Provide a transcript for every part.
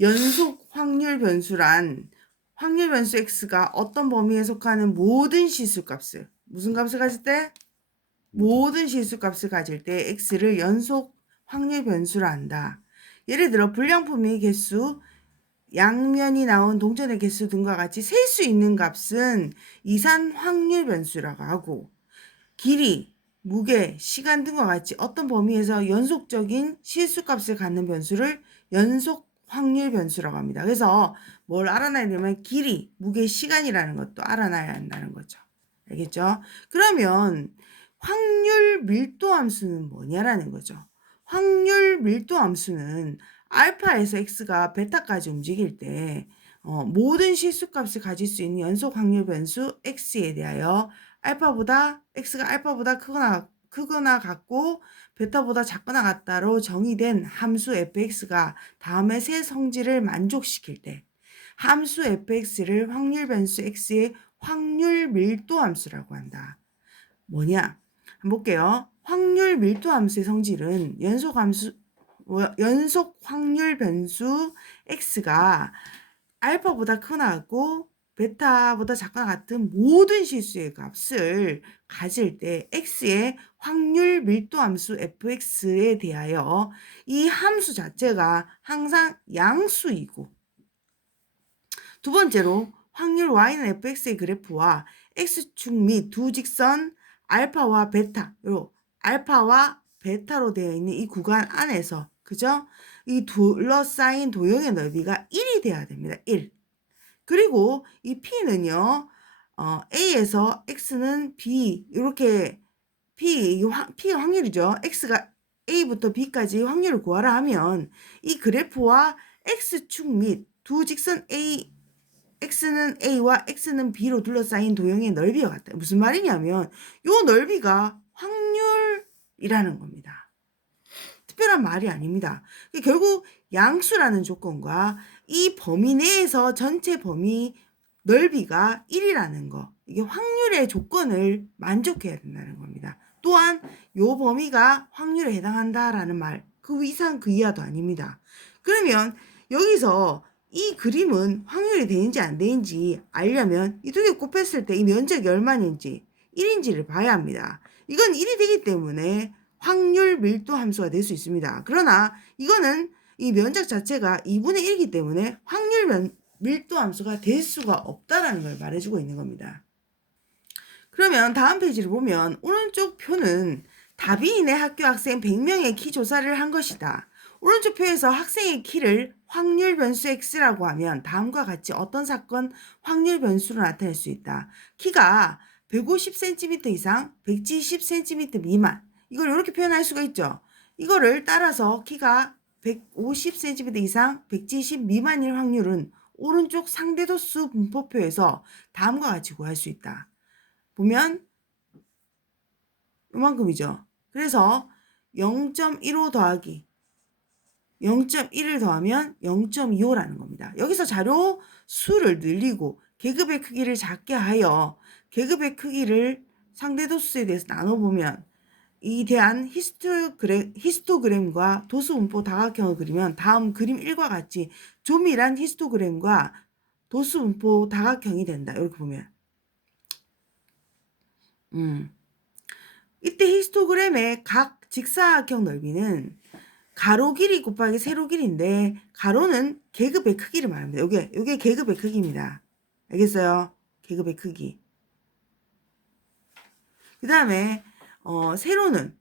연속 확률 변수란 확률 변수 x가 어떤 범위에 속하는 모든 실수값을 무슨 값을 가질 때? 모든 실수값을 가질 때 x를 연속 확률 변수로 한다. 예를 들어 불량품의 개수, 양면이 나온 동전의 개수 등과 같이 셀 수 있는 값은 이산 확률 변수라고 하고, 길이, 무게, 시간 등과 같이 어떤 범위에서 연속적인 실수값을 갖는 변수를 연속 확률 변수라고 합니다. 그래서 뭘 알아놔야 되면 길이, 무게, 시간이라는 것도 알아놔야 한다는 거죠. 알겠죠? 그러면 확률 밀도 함수는 뭐냐라는 거죠. 확률 밀도 함수는 알파에서 x가 베타까지 움직일 때 모든 실수값을 가질 수 있는 연속 확률 변수 x에 대하여 x가 알파보다 크거나 같고 베타보다 작거나 같다로 정의된 함수 fx가 다음의 세 성질을 만족시킬 때 함수 fx를 확률 변수 x의 확률 밀도 함수라고 한다. 뭐냐? 한번 볼게요. 확률 밀도 함수의 성질은 연속 확률 변수 x가 알파보다 크거나 같고 베타보다 작거나 같은 모든 실수의 값을 가질 때 x의 확률 밀도 함수 fx에 대하여 이 함수 자체가 항상 양수이고, 두 번째로 확률 y는 fx의 그래프와 x축 및 두 직선 알파와 베타로 되어 있는 이 구간 안에서, 그죠? 이 둘러싸인 도형의 넓이가 1이 돼야 됩니다. 1. 그리고 이 P는요, A에서 X는 B, 이렇게 P의 확률이죠. X가 A부터 B까지 확률을 구하라 하면 이 그래프와 X축 및 두 직선 X는 A와 X는 B로 둘러싸인 도형의 넓이와 같다. 무슨 말이냐면 요 넓이가 확률이라는 겁니다. 특별한 말이 아닙니다. 결국 양수라는 조건과 이 범위 내에서 전체 범위 넓이가 1이라는 거, 이게 확률의 조건을 만족해야 된다는 겁니다. 또한 요 범위가 확률에 해당한다라는 말, 그 이상 그 이하도 아닙니다. 그러면 여기서 이 그림은 확률이 되는지 안 되는지 알려면 이 두 개 곱했을 때 이 면적이 얼마인지 1인지를 봐야 합니다. 이건 1이 되기 때문에 확률 밀도 함수가 될 수 있습니다. 그러나 이거는 이 면적 자체가 2분의 1이기 때문에 확률 밀도 함수가 될 수가 없다라는 걸 말해주고 있는 겁니다. 그러면 다음 페이지를 보면 오른쪽 표는 다비인의 학교 학생 100명의 키 조사를 한 것이다. 오른쪽 표에서 학생의 키를 확률 변수 x라고 하면 다음과 같이 어떤 사건 확률 변수로 나타낼 수 있다. 키가 150cm 이상, 170cm 미만. 이걸 이렇게 표현할 수가 있죠. 이거를 따라서 키가 150cm 이상, 170 미만일 확률은 오른쪽 상대도수 분포표에서 다음과 같이 구할 수 있다. 보면 이만큼이죠. 그래서 0.15 더하기 0.1을 더하면 0.25라는 겁니다. 여기서 자료 수를 늘리고 계급의 크기를 작게 하여 계급의 크기를 상대도수에 대해서 나눠보면 이 대한 히스토그램과 도수분포 다각형을 그리면 다음 그림 1과 같이 조밀한 히스토그램과 도수분포 다각형이 된다. 이렇게 보면 이때 히스토그램의 각 직사각형 넓이는 가로 길이 곱하기 세로 길이인데 가로는 계급의 크기를 말합니다. 요게 계급의 크기입니다. 알겠어요? 계급의 크기. 그 다음에 세로는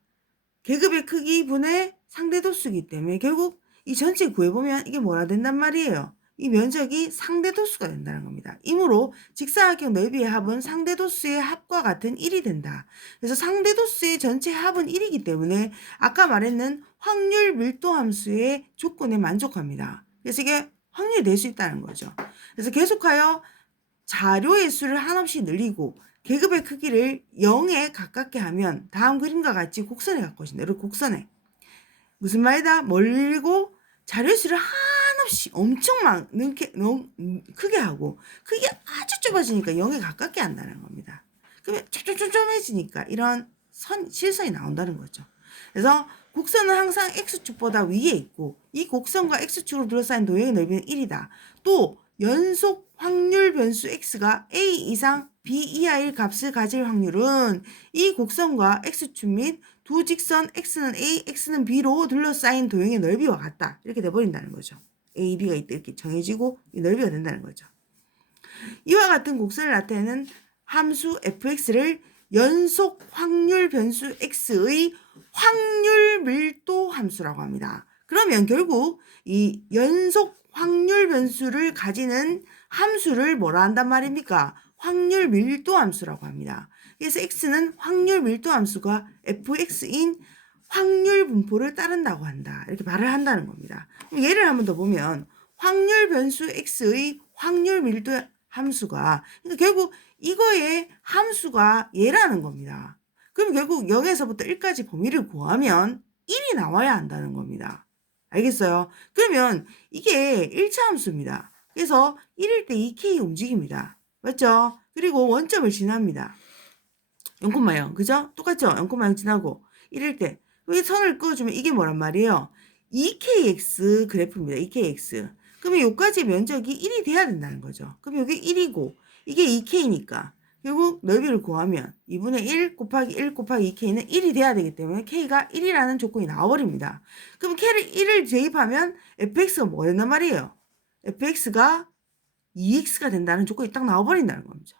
계급의 크기 분의 상대도수이기 때문에 결국 이 전체 구해보면 이게 뭐라 된단 말이에요. 이 면적이 상대도수가 된다는 겁니다. 이므로 직사각형 넓이의 합은 상대도수의 합과 같은 1이 된다. 그래서 상대도수의 전체 합은 1이기 때문에 아까 말했는 확률 밀도 함수의 조건에 만족합니다. 그래서 이게 확률이 될 수 있다는 거죠. 그래서 계속하여 자료의 수를 한없이 늘리고 계급의 크기를 0에 가깝게 하면 다음 그림과 같이 곡선에 가까워진다. 이렇게 곡선에. 무슨 말이다? 멀고 자료의 수를 한없이 엄청 크게 하고 크게 아주 좁아지니까 0에 가깝게 한다는 겁니다. 그러면 촘촘해지니까 이런 실선이 나온다는 거죠. 그래서 곡선은 항상 x축보다 위에 있고 이 곡선과 x축으로 둘러싸인 도형의 넓이는 1이다. 또 연속 확률 변수 x가 a 이상 b 이하일 값을 가질 확률은 이 곡선과 x축 및 두 직선 x는 a, x는 b로 둘러싸인 도형의 넓이와 같다. 이렇게 돼버린다는 거죠. a, b가 이렇게 정해지고 이 넓이가 된다는 거죠. 이와 같은 곡선을 나타내는 함수 fx를 연속 확률 변수 x의 확률 밀도 함수라고 합니다. 그러면 결국 이 연속 확률 변수를 가지는 함수를 뭐라 한단 말입니까? 확률 밀도 함수라고 합니다. 그래서 x는 확률 밀도 함수가 fx인 확률 분포를 따른다고 한다. 이렇게 말을 한다는 겁니다. 예를 한 번 더 보면 확률 변수 x의 확률 밀도 함수가 그러니까 결국 이거의 함수가 얘라는 겁니다. 그럼 결국 0에서부터 1까지 범위를 구하면 1이 나와야 한다는 겁니다. 알겠어요? 그러면 이게 1차 함수입니다. 그래서 1일 때 2k 움직입니다. 맞죠? 그리고 원점을 지납니다. 0,0 그죠? 똑같죠? 0,0 지나고 1일 때 여기 선을 그어주면 이게 뭐란 말이에요? 2kx 그래프입니다. 2kx 그러면 여기까지 면적이 1이 돼야 된다는 거죠. 그럼 여기 1이고 이게 2k니까 결국 넓이를 구하면 2분의 1 곱하기 1 곱하기 2k는 1이 돼야 되기 때문에 k가 1이라는 조건이 나와버립니다. 그럼 k를 1을 대입하면 fx가 뭐가 된단 말이에요? fx가 2x가 된다는 조건이 딱 나와버린다는 겁니다.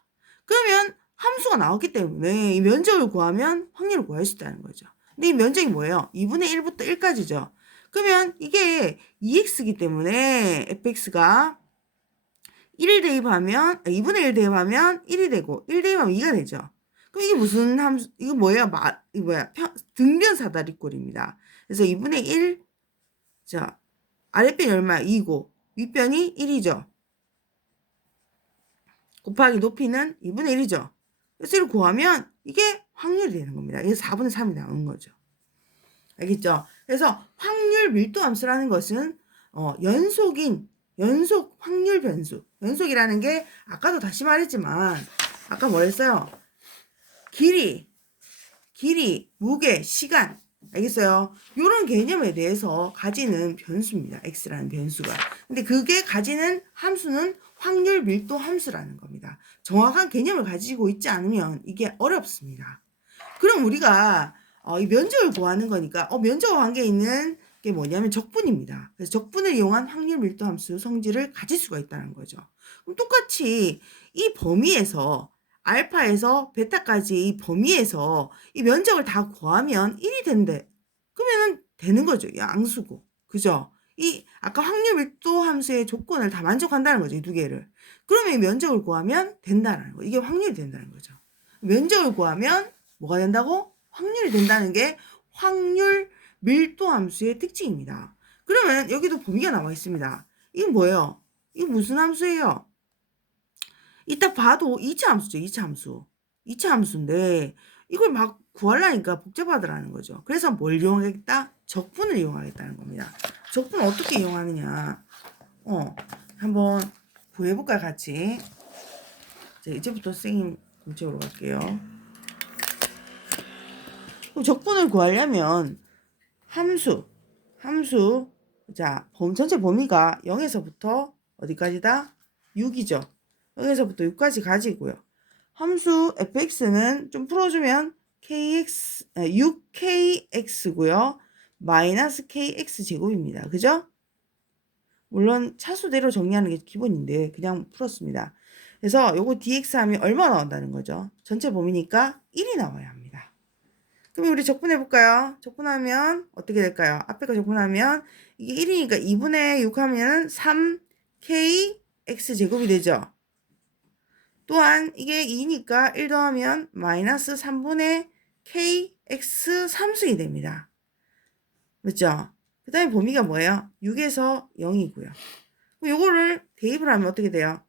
그러면 함수가 나왔기 때문에 이 면적을 구하면 확률을 구할 수 있다는 거죠. 근데 이 면적이 뭐예요? 2분의 1부터 1까지죠. 그러면 이게 2x이기 때문에 fx가 1을 대입하면 2분의 1 대입하면 1이 되고 1 대입하면 2가 되죠. 그럼 이게 무슨 함수 이거 뭐예요? 이거 뭐야? 등변 사다리꼴입니다. 그래서 2분의 1 자, 아랫변이 얼마야? 2고 윗변이 1이죠. 곱하기 높이는 2분의 1이죠. 그래서 이를 구하면 이게 확률이 되는 겁니다. 그래서 4분의 3이 나오는 거죠. 알겠죠? 그래서 확률 밀도 함수라는 것은 연속 확률 변수. 연속이라는 게 아까도 다시 말했지만 아까 뭐랬어요? 길이, 무게, 시간. 알겠어요? 이런 개념에 대해서 가지는 변수입니다. x라는 변수가. 근데 그게 가지는 함수는 확률 밀도 함수라는 겁니다. 정확한 개념을 가지고 있지 않으면 이게 어렵습니다. 그럼 우리가 이 면적을 구하는 거니까 면적과 관계 있는 게 뭐냐면 적분입니다. 그래서 적분을 이용한 확률 밀도 함수 성질을 가질 수가 있다는 거죠. 그럼 똑같이 이 범위에서 알파에서 베타까지 이 범위에서 이 면적을 다 구하면 1이 된대. 그러면은 되는 거죠. 양수고. 그죠? 이 아까 확률 밀도 함수의 조건을 다 만족한다는 거죠. 이 두 개를. 그러면 이 면적을 구하면 된다는 거. 이게 확률이 된다는 거죠. 면적을 구하면 뭐가 된다고? 확률이 된다는 게 확률 밀도 함수의 특징입니다. 그러면 여기도 범위가 나와 있습니다. 이건 뭐예요? 이거 무슨 함수예요? 이따 봐도 2차 함수죠. 2차 함수. 2차 함수인데 이걸 막 구하려니까 복잡하더라는 거죠. 그래서 뭘 이용하겠다? 적분을 이용하겠다는 겁니다. 적분 어떻게 이용하느냐? 한번 구해볼까요? 같이. 자, 이제부터 선생님 문제로 갈게요. 적분을 구하려면 함수 자 전체 범위가 0에서부터 어디까지다? 6이죠. 0에서부터 6까지 가지고요. 함수 fx는 좀 풀어주면 6kx고요. 마이너스 kx 제곱입니다. 그죠? 물론 차수대로 정리하는 게 기본인데 그냥 풀었습니다. 그래서 요거 dx 하면 얼마 나온다는 거죠? 전체 범위니까 1이 나와야 합니다. 그럼 우리 적분해볼까요? 적분하면 어떻게 될까요? 앞에 거 적분하면 이게 1이니까 2분의 6 하면 3kx 제곱이 되죠. 또한 이게 2니까 1 더하면 마이너스 3분의 kx 3승이 됩니다. 맞죠? 그 다음에 범위가 뭐예요? 6에서 0이고요. 그럼 요거를 대입을 하면 어떻게 돼요?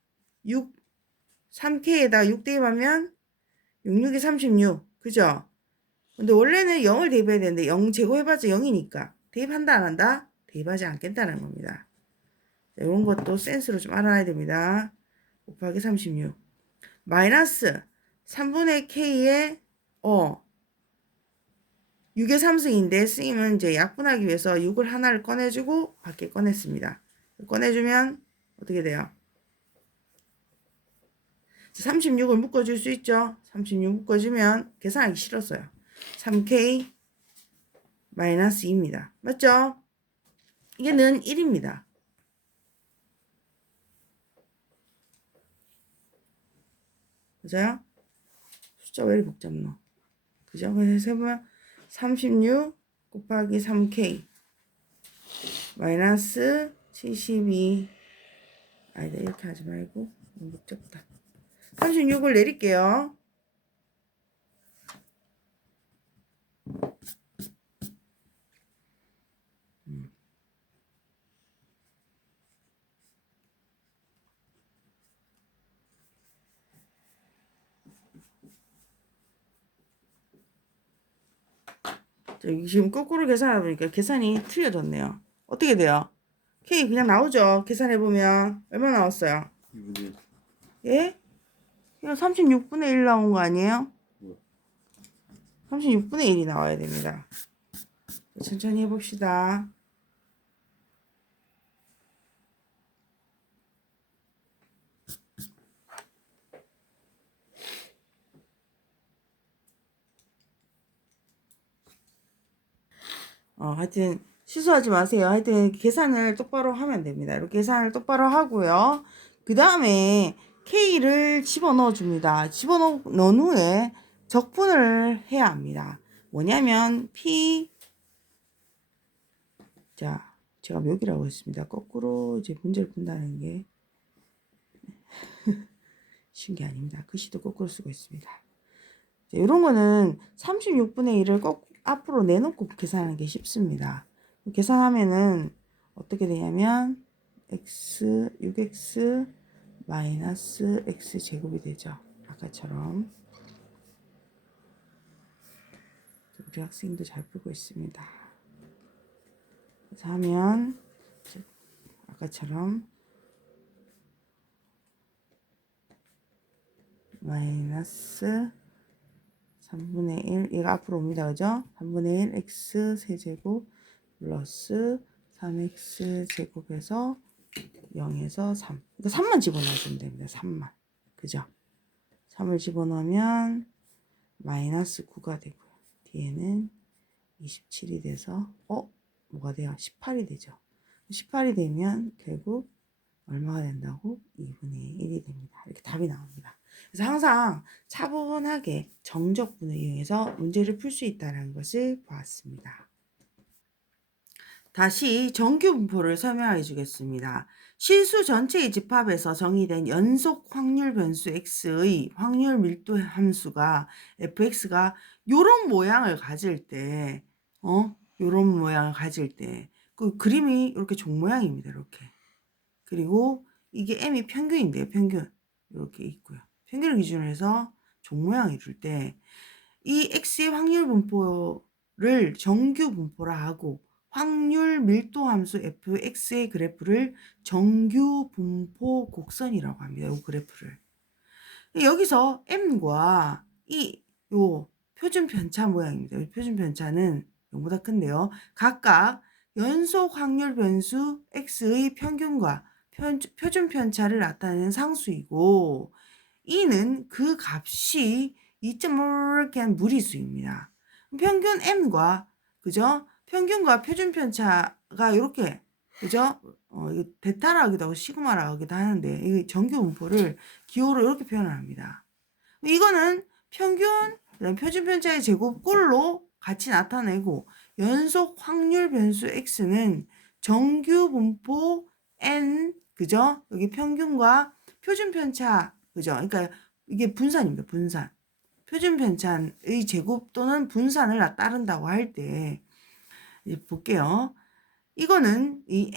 3k에다가 6 대입하면 6, 6이 36. 그죠? 근데 원래는 0을 대입해야 되는데 0 제곱해봤자 0이니까 대입한다 안 한다? 대입하지 않겠다는 겁니다. 자, 이런 것도 센스로 좀 알아놔야 됩니다. 곱하기 36 마이너스 3분의 k의 6의 3승인데 선생님은 이제 약분하기 위해서 6을 하나를 꺼내주고 밖에 꺼냈습니다. 꺼내주면 어떻게 돼요? 36을 묶어줄 수 있죠. 36 묶어주면 계산하기 싫었어요. 3K 마이너스 2입니다. 맞죠? 이게 는 1입니다. 맞아요? 숫자 왜 이렇게 복잡노? 그죠? 그래서 해보면 36 곱하기 3K 마이너스 72. 아니다, 이렇게 하지 말고 너무 복잡다. 36을 내릴게요. 여기 지금 거꾸로 계산하다 보니까 계산이 틀려졌네요. 어떻게 돼요? K 그냥 나오죠. 계산해보면 얼마 나왔어요? 2분의 1. 예? 이거 36분의 1 나온 거 아니에요? 36분의 1이 나와야 됩니다. 천천히 해봅시다. 하여튼 실수하지 마세요. 하여튼 계산을 똑바로 하면 됩니다. 이렇게 계산을 똑바로 하고요. 그 다음에 K를 집어넣어 줍니다. 집어넣은 후에 적분을 해야 합니다. 뭐냐면 P 자 제가 묘기라고 했습니다. 거꾸로 이제 문제를 푼다는 게 쉬운 게 아닙니다. 글씨도 거꾸로 쓰고 있습니다. 이런 거는 36분의 1을 꼭 앞으로 내놓고 계산하는 게 쉽습니다. 계산하면은 어떻게 되냐면 x 6x 마이너스 x 제곱이 되죠. 아까처럼. 우리 학생도 잘 풀고 있습니다. 그래서 하면 아까처럼 마이너스 3분의 1 얘가 앞으로 옵니다. 그죠? 3분의 1 x 세제곱 플러스 3x 제곱에서 0에서 3. 그러니까 3만 집어넣어주면 됩니다. 3만. 그죠? 3을 집어넣으면 마이너스 9가 되고요. 뒤에는 27이 돼서 뭐가 돼요? 18이 되죠. 18이 되면 결국 얼마가 된다고? 2분의 1이 됩니다. 이렇게 답이 나옵니다. 그래서 항상 차분하게 정적분을 이용해서 문제를 풀 수 있다는 것을 보았습니다. 다시 정규분포를 설명해 주겠습니다. 실수 전체의 집합에서 정의된 연속 확률 변수 x의 확률 밀도 함수가 fx가 요런 모양을 가질 때, 요런 모양을 가질 때, 그 그림이 이렇게 종 모양입니다. 이렇게. 그리고 이게 m이 평균인데요. 평균. 이렇게 있고요. 평균을 기준으로 해서 종 모양을 이룰 때, 이 x의 확률 분포를 정규 분포라 하고, 확률 밀도 함수 fx의 그래프를 정규 분포 곡선이라고 합니다. 이 그래프를. 여기서 m과 요 표준 편차 모양입니다. 이 표준 편차는 0보다 큰데요. 각각 연속 확률 변수 x의 평균과 표준 편차를 나타내는 상수이고, 이는 그 값이 2.5 이렇게 한 무리수입니다. 평균 m과 그죠? 평균과 표준 편차가 이렇게 그죠? 이거 베타라기도 하고 시그마라기도 하는데 이 정규 분포를 기호로 이렇게 표현합니다. 이거는 평균 표준 편차의 제곱꼴로 같이 나타내고 연속 확률 변수 x는 정규 분포 n 그죠? 여기 평균과 표준 편차 그죠? 그러니까 이게 분산입니다. 분산. 표준 편차의 제곱 또는 분산을 따른다고 할 때 이제 볼게요. 이거는 이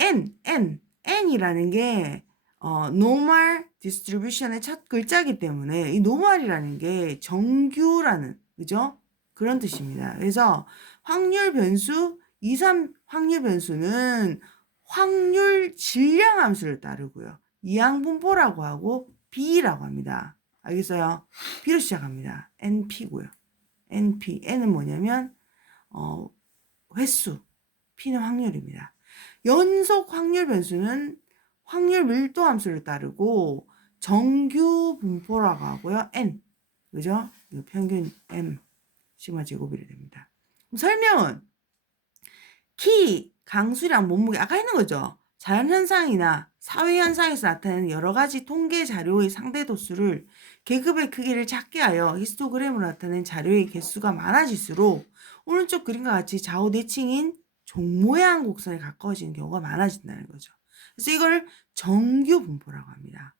n이라는 게 normal distribution의 첫 글자이기 때문에 이 normal이라는 게 정규라는 그죠? 그런 뜻입니다. 그래서 확률 변수 2, 3 확률 변수는 확률 질량 함수를 따르고요. 이항분포라고 하고 B라고 합니다. 알겠어요? B로 시작합니다. NP고요. NP. N은 뭐냐면 횟수, P는 확률입니다. 연속 확률 변수는 확률 밀도 함수를 따르고 정규 분포라고 하고요. N, 그죠? 평균 M, 시그마 제곱이 됩니다. 설명은 키, 강수량, 몸무게 아까 했는 거죠. 자연현상이나 사회현상에서 나타나는 여러 가지 통계 자료의 상대도수를 계급의 크기를 작게 하여 히스토그램으로 나타낸 자료의 개수가 많아질수록 오른쪽 그림과 같이 좌우 대칭인 종 모양 곡선에 가까워지는 경우가 많아진다는 거죠. 그래서 이걸 정규 분포라고 합니다.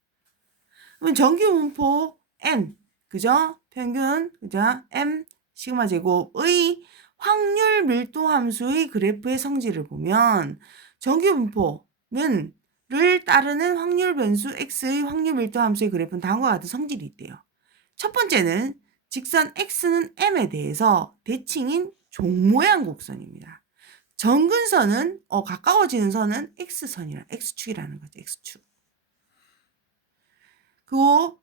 그럼 정규 분포 N, 그죠? 평균, 그죠? M, 시그마 제곱의 확률 밀도 함수의 그래프의 성질을 보면 정규 분포는 를 따르는 확률 변수 x의 확률 밀도 함수의 그래프는 다음과 같은 성질이 있대요. 첫 번째는 직선 x는 m에 대해서 대칭인 종 모양 곡선입니다. 정근선은 가까워지는 선은 x선이라 x축이라는 거죠. x축. 그리고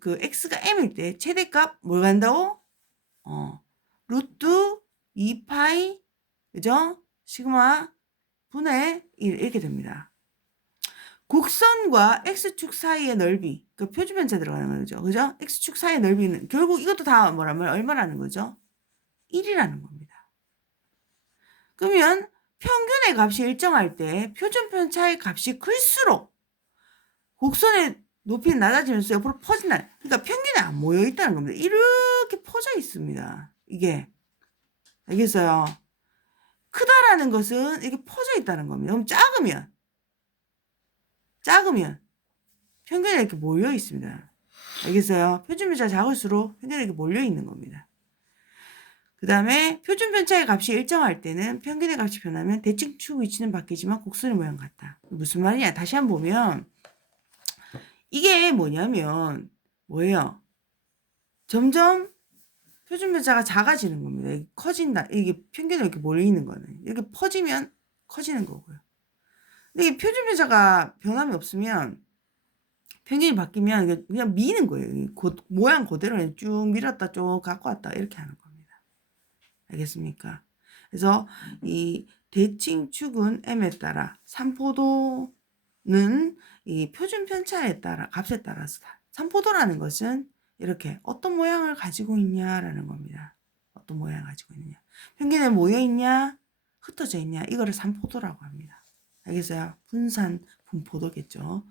그 x가 m일 때 최대값 뭘 간다고? 루트 2파이, 그죠? 시그마 분의 1 이렇게 됩니다. 곡선과 x축 사이의 넓이, 그 표준변차 들어가는 거죠. 그죠? x축 사이의 넓이는 결국 이것도 다 뭐라면 얼마라는 거죠? 1이라는 겁니다. 그러면 평균의 값이 일정할 때 표준편차의 값이 클수록 곡선의 높이는 낮아지면서 옆으로 퍼진다. 그러니까 평균에 안 모여 있다는 겁니다. 이렇게 퍼져 있습니다. 이게. 알겠어요? 크다라는 것은 이렇게 퍼져 있다는 겁니다. 그럼 작으면 평균에 이렇게 몰려 있습니다. 알겠어요? 표준편차가 작을수록 평균에 이렇게 몰려 있는 겁니다. 그 다음에 표준편차의 값이 일정할 때는 평균의 값이 변하면 대칭축 위치는 바뀌지만 곡선의 모양 같다. 무슨 말이냐? 다시 한번 보면 이게 뭐냐면 뭐예요? 점점 표준편차가 작아지는 겁니다. 이게 커진다. 이게 평균에 이렇게 몰려 있는 거는 이렇게 퍼지면 커지는 거고요. 근데 이 표준편차가 변함이 없으면 평균이 바뀌면 그냥 미는 거예요. 모양 그대로 쭉 밀었다 쭉 갖고 왔다 이렇게 하는 겁니다. 알겠습니까? 그래서 이 대칭축은 m에 따라 삼포도는 이 표준편차에 따라 값에 따라서 삼포도라는 것은 이렇게 어떤 모양을 가지고 있냐라는 겁니다. 어떤 모양을 가지고 있느냐. 평균에 모여 있냐, 흩어져 있냐, 이거를 삼포도라고 합니다. 알겠어요? 분산 분포도겠죠.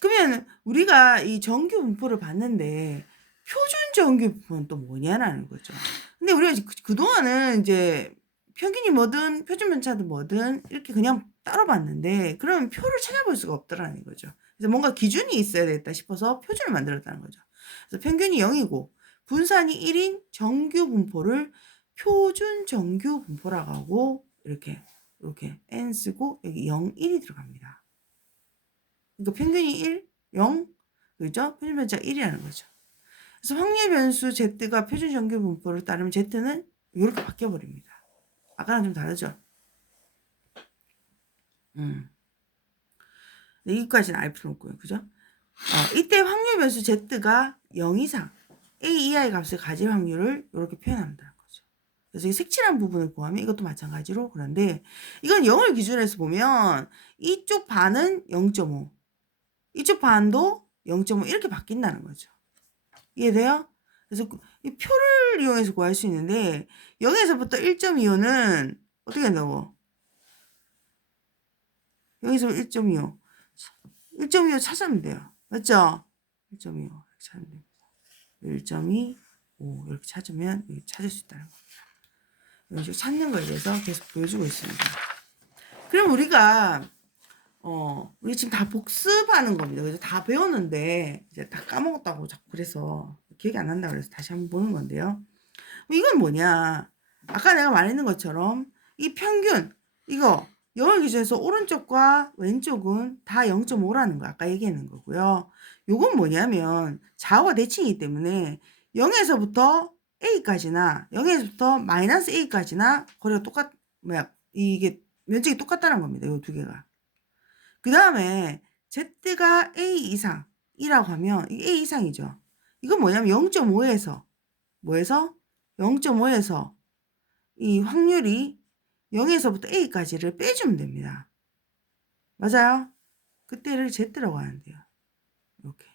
그러면 우리가 이 정규 분포를 봤는데 표준 정규 분포는 또 뭐냐라는 거죠. 근데 우리가 그동안은 이제 평균이 뭐든 표준편차든 뭐든 이렇게 그냥 따로 봤는데 그러면 표를 찾아볼 수가 없더라는 거죠. 그래서 뭔가 기준이 있어야 되겠다 싶어서 표준을 만들었다는 거죠. 그래서 평균이 0이고 분산이 1인 정규 분포를 표준 정규 분포라고 하고 이렇게 n 쓰고 여기 0, 1이 들어갑니다. 그러니까 평균이 1, 0, 그죠? 표준편차가 1이라는 거죠. 그래서 확률 변수 z가 표준 정규 분포를 따르면 z는 이렇게 바뀌어 버립니다. 아까랑 좀 다르죠? 여기까지는 알 필요 없고요. 그죠? 이때 확률 변수 z가 0 이상 a 이하의 값을 가질 확률을 이렇게 표현한다는 거죠. 그래서 이 색칠한 부분을 구하면 이것도 마찬가지로 그런데 이건 0을 기준으로 해서 보면 이쪽 반은 0.5 이쪽 반도 0.5 이렇게 바뀐다는 거죠. 이해돼요? 그래서 이 표를 이용해서 구할 수 있는데 0에서부터 1.25는 어떻게 한다고? 0에서 1.25 1.25 찾으면 돼요. 맞죠? 1.25 이렇게 찾으면 됩니다. 1.25 이렇게 찾으면 이렇게 찾을 수 있다는 겁니다. 이런 식으로 찾는 거에 대해서 계속 보여주고 있습니다. 그럼 우리가 우리 지금 다 복습하는 겁니다. 그래서 다 배웠는데 이제 다 까먹었다고 자꾸 그래서 기억이 안 난다 그래서 다시 한번 보는 건데요. 이건 뭐냐? 아까 내가 말했는 것처럼 이 평균 이거 0을 기준해서 오른쪽과 왼쪽은 다 0.5라는 거 아까 얘기했는 거고요. 요건 뭐냐면 좌우가 대칭이기 때문에 0에서부터 a까지나 0에서부터 마이너스 a까지나 거리가 이게 면적이 똑같다는 겁니다. 요 두 개가. 그 다음에 z가 a 이상이라고 하면 이게 a 이상이죠. 이건 뭐냐면 0.5에서 뭐에서 0.5에서 이 확률이 0에서부터 A까지를 빼주면 됩니다. 맞아요? 그때를 Z라고 하는데요. 이렇게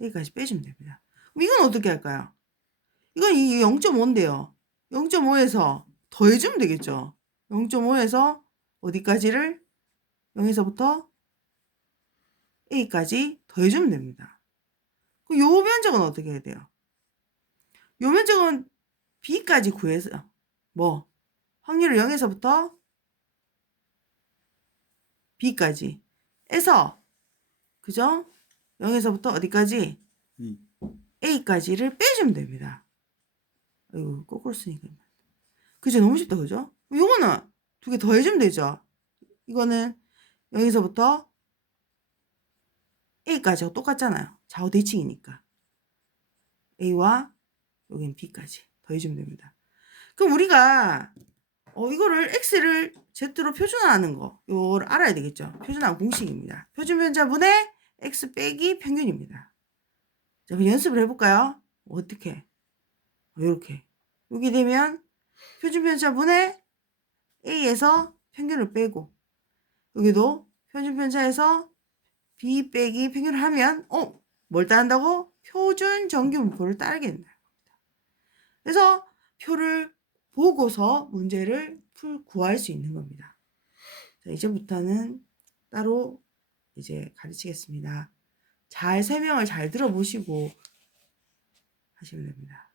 A까지 빼주면 됩니다. 그럼 이건 어떻게 할까요? 이건 이 0.5인데요. 0.5에서 더해주면 되겠죠. 0.5에서 어디까지를? 0에서부터 A까지 더해주면 됩니다. 그럼 요 면적은 어떻게 해야 돼요? 요 면적은 B까지 구해서 뭐 확률을 0에서부터 B까지 에서 그죠? 0에서부터 어디까지? A까지를 빼주면 됩니다. 아이고 거꾸로 쓰니까 그죠? 너무 쉽다 그죠? 요거는 두 개 더해주면 되죠. 이거는 0에서부터 A까지하고 똑같잖아요. 좌우 대칭이니까 A와 여긴 B까지 더해주면 됩니다. 그럼 우리가 이거를 X를 Z로 표준화하는 거 요걸 알아야 되겠죠. 표준화 공식입니다. 표준편차분의 X 빼기 평균입니다. 자, 그럼 연습을 해볼까요? 어떻게? 이렇게 여기 되면 표준편차분의 A에서 평균을 빼고 여기도 표준편차에서 B 빼기 평균을 하면 뭘 따른다고? 표준 정규분포를 따르게 된다. 그래서 표를 보고서 문제를 구할 수 있는 겁니다. 자, 이제부터는 따로 이제 가르치겠습니다. 잘 설명을 잘 들어보시고 하시면 됩니다.